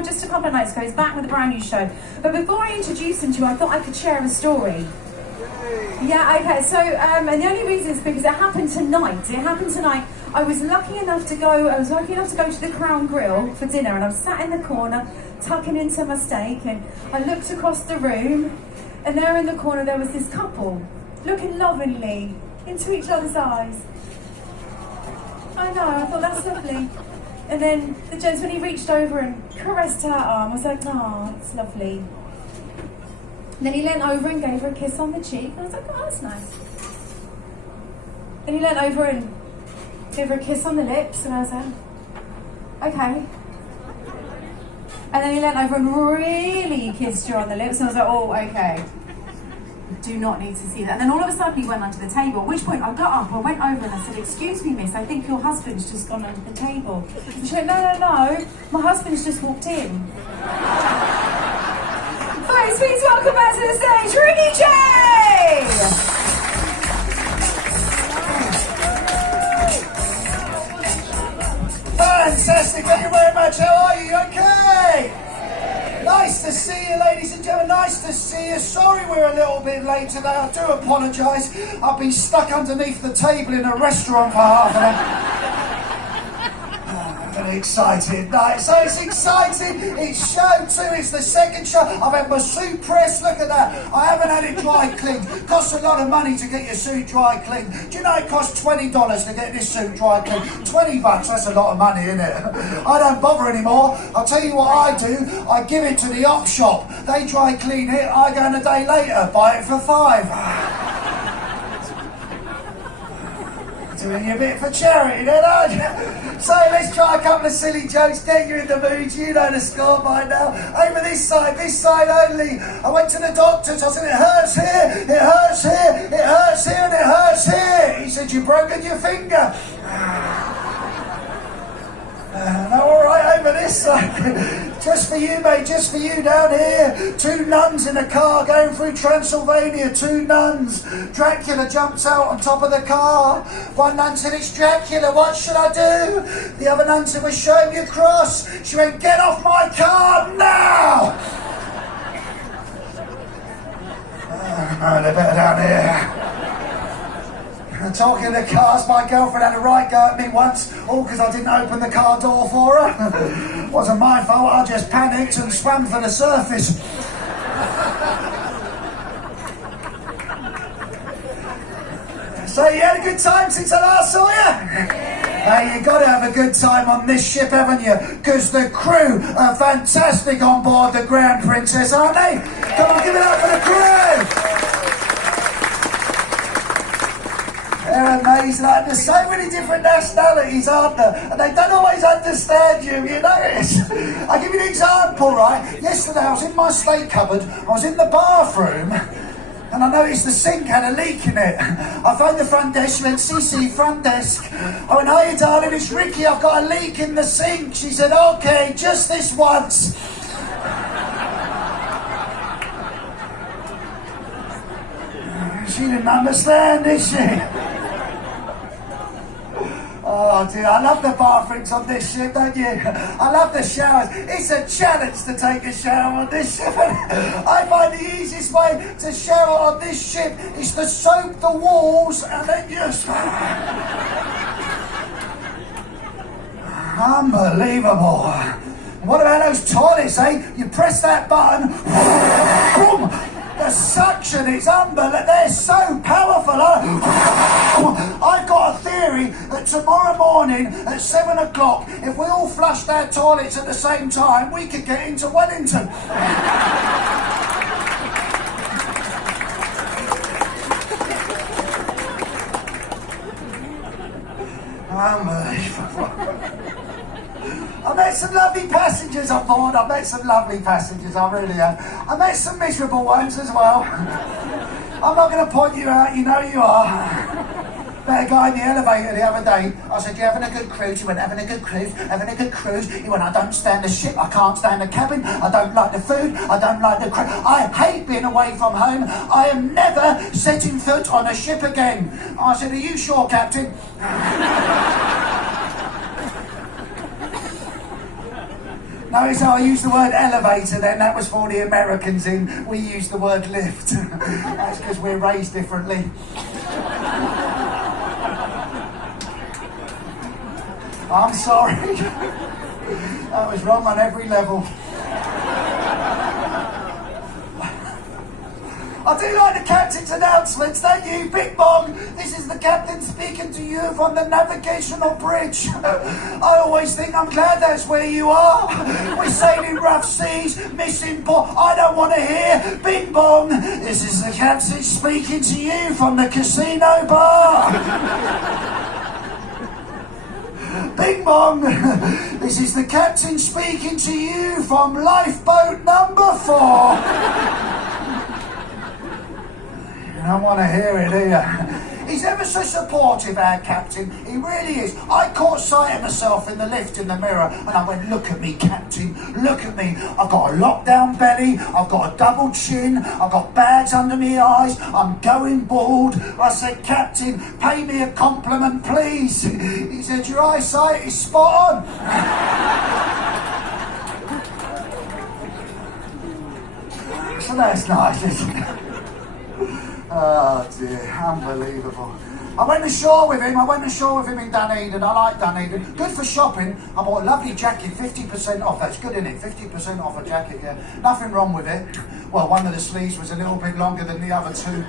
saw just a couple of nights ago. He's back with a brand new show. But before I introduce him to you, I thought I could share a story. Yeah, okay, so, and the only reason is because it happened tonight. I was lucky enough to go to the Crown Grill for dinner, and I was sat in the corner, tucking into my steak, and I looked across the room, and there in the corner there was this couple, looking lovingly into each other's eyes. I know, I thought that's lovely. And then the gentleman, he reached over and caressed her arm. I was like, oh, it's lovely. And then he leant over and gave her a kiss on the cheek. And I was like, oh, that's nice. Then he leant over and gave her a kiss on the lips. And I was like, okay. And then he leant over and really kissed her on the lips. And I was like, oh, okay. Do not need to see that. And then all of a sudden he went under the table, at which point I got up, I went over and I said, excuse me, miss, I think your husband's just gone under the table. And she went, no, my husband's just walked in. Folks, please welcome back to the stage, Ricky J! Fantastic, thank you very much. How are you? Okay? Nice to see you, ladies and gentlemen. Nice to see you. Sorry we're a little bit late today. I do apologise. I've been stuck underneath the table in a restaurant for half an hour. An exciting night. So it's exciting. It's show 2. It's the second show. I've had my suit pressed. Look at that. I haven't had it dry cleaned. Costs a lot of money to get your suit dry cleaned. Do you know it costs $20 to get this suit dry cleaned? $20, that's a lot of money, isn't it? I don't bother anymore. I'll tell you what I do. I give it to the op shop. They dry clean it. I go in a day later, buy it for $5. Doing you a bit for charity then, aren't you? So let's try a couple of silly jokes, get you in the mood. You know the score by now. Over this side only. I went to the doctors, I said it hurts here, it hurts here, it hurts here, and it hurts here. He said, you've broken your finger. No, all right, over this side. Just for you, mate, just for you down here. 2 nuns in a car going through Transylvania, 2 nuns. Dracula jumps out on top of the car. One nun said, it's Dracula, what should I do? The other nun said, well, show me your cross. She went, get off my car now! They're better down here. Talking to cars, my girlfriend had a right go at me once, all because I didn't open the car door for her. Wasn't my fault, I just panicked and swam for the surface. So you had a good time since I last saw you? Hey, you got to have a good time on this ship, haven't you? Because the crew are fantastic on board the Grand Princess, aren't they? Come on, give it up for the crew! They're amazing. There's so many different nationalities, aren't there? And they don't always understand you, you notice? I'll give you an example, right? Yesterday I was in my steak cupboard, I was in the bathroom, and I noticed the sink had a leak in it. I phoned the front desk, she went, CC, front desk. I went, hiya darling, it's Ricky, I've got a leak in the sink. She said, okay, just this once. She didn't understand, did she? Oh dear, I love the bathrooms on this ship, don't you? I love the showers. It's a challenge to take a shower on this ship. I find the easiest way to shower on this ship is to soak the walls and then just... Unbelievable. What about those toilets, eh? You press that button, boom! The suction is unbelievable. They're so powerful. I've got a theory that tomorrow morning at 7 o'clock, if we all flushed our toilets at the same time, we could get into Wellington. Unbelievable. I met some lovely passengers on board. I met some lovely passengers, I really have. I met some miserable ones as well. I'm not going to point you out, you know you are. Met a guy in the elevator the other day. I said, you having a good cruise? He went, having a good cruise, having a good cruise. He went, I don't stand the ship, I can't stand the cabin, I don't like the food, I don't like the I hate being away from home. I am never setting foot on a ship again. I said, are you sure, Captain? No, so I used the word elevator then, that was for the Americans in. We use the word lift. That's because we're raised differently. I'm sorry. That was wrong on every level. I do like the captain's announcements, don't you? Big Bong, this is the captain speaking to you from the navigational bridge. I always think I'm glad that's where you are. We're sailing rough seas, missing port. I don't want to hear Big Bong. This is the captain speaking to you from the casino bar. Bing bong, this is the captain speaking to you from lifeboat number 4. You don't want to hear it, do you? He's ever so supportive, our captain. He really is. I caught sight of myself in the lift in the mirror and I went, look at me, captain, look at me. I've got a lockdown belly, I've got a double chin, I've got bags under my eyes, I'm going bald. I said, captain, pay me a compliment, please. He said, your eyesight is spot on. So that's nice, isn't it? Oh dear, unbelievable. I went ashore with him in Dunedin. I like Dunedin. Good for shopping. I bought a lovely jacket, 50% off. That's good, isn't it? 50% off a jacket, yeah. Nothing wrong with it. Well, one of the sleeves was a little bit longer than the other two.